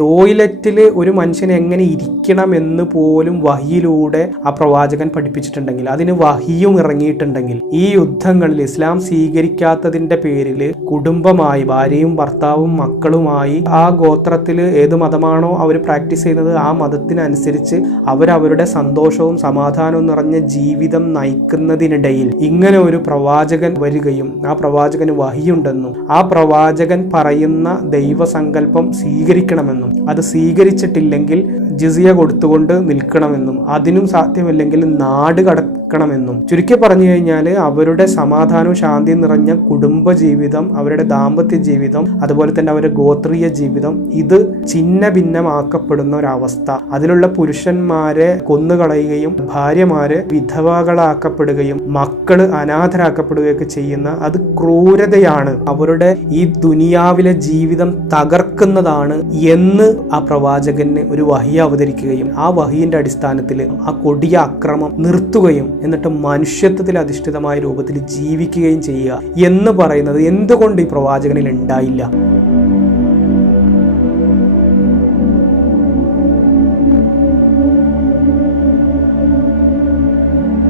ടോയ്ലറ്റിൽ ഒരു മനുഷ്യൻ എങ്ങനെ ഇരിക്കണമെന്ന് പോലും വഹിയിലൂടെ ആ പ്രവാചകൻ പഠിപ്പിച്ചിട്ടുണ്ടെങ്കിൽ, അതിന് വഹിയും ഇറങ്ങിയിട്ടുണ്ടെങ്കിൽ, ഈ യുദ്ധങ്ങളിൽ ഇസ്ലാം സ്വീകരിക്കാത്തതിന്റെ പേരിൽ കുടുംബമായി ഭാര്യയും ഭർത്താവും മക്കളുമായി ആ ഗോത്രത്തിൽ ഏത് മതമാണോ അവർ പ്രാക്ടീസ് ചെയ്യുന്നത് ആ മതത്തിനനുസരിച്ച് അവരവരുടെ സന്തോഷവും സമാധാനവും നിറഞ്ഞ ജീവിതം നയിക്കുന്നതിനിടയിൽ ഇങ്ങനെ ഒരു പ്രവാചകൻ വരികയും ആ പ്രവാചകന് വഹിയുണ്ടെന്നും ആ പ്രവാചകൻ പറയുന്ന ദൈവസങ്കല്പം സ്വീകരിക്കണമെന്നും അത് സ്വീകരിച്ചിട്ടില്ലെങ്കിൽ ജിസിയ കൊടുത്തുകൊണ്ട് നിൽക്കണമെന്നും അതിനും സാധ്യമല്ലെങ്കിൽ നാട് കടക്കണമെന്നും, ചുരുക്കി പറഞ്ഞു കഴിഞ്ഞാൽ അവരുടെ സമാധാനവും ശാന്തിയും നിറഞ്ഞ കുടുംബ ജീവിതം, അവരുടെ ദാമ്പത്യ ജീവിതം, അതുപോലെ തന്നെ അവരുടെ ഗോത്രീയ ജീവിതം ഇത് ഛിന്ന ഭിന്നമാക്കപ്പെടുന്ന ഒരവസ്ഥ, അതിലുള്ള പുരുഷന്മാരെ കൊന്നുകളയുകയും ഭാര്യമാര് വിധവകളാക്കപ്പെടുകയും മക്കള് അനാഥരാക്കപ്പെടുകയൊക്കെ ചെയ്യുന്ന അത് ക്രൂരതയാണ്, അവരുടെ ഈ ദുനിയാവിലെ ജീവിതം തകർക്കുന്നതാണ് എന്ന് ആ പ്രവാചകന് ഒരു വഹി അവതരിക്കുകയും ആ വഹിയുടെ അടിസ്ഥാനത്തിൽ ആ കൊടിയ അക്രമം നിർത്തുകയും എന്നിട്ട് മനുഷ്യത്വത്തിൽ അധിഷ്ഠിതമായ രൂപത്തിൽ ജീവിക്കുകയും ചെയ്യുക എന്ന് പറയുന്നത് എന്തുകൊണ്ട് ഈ പ്രവാചകനിൽ ഉണ്ടായില്ല?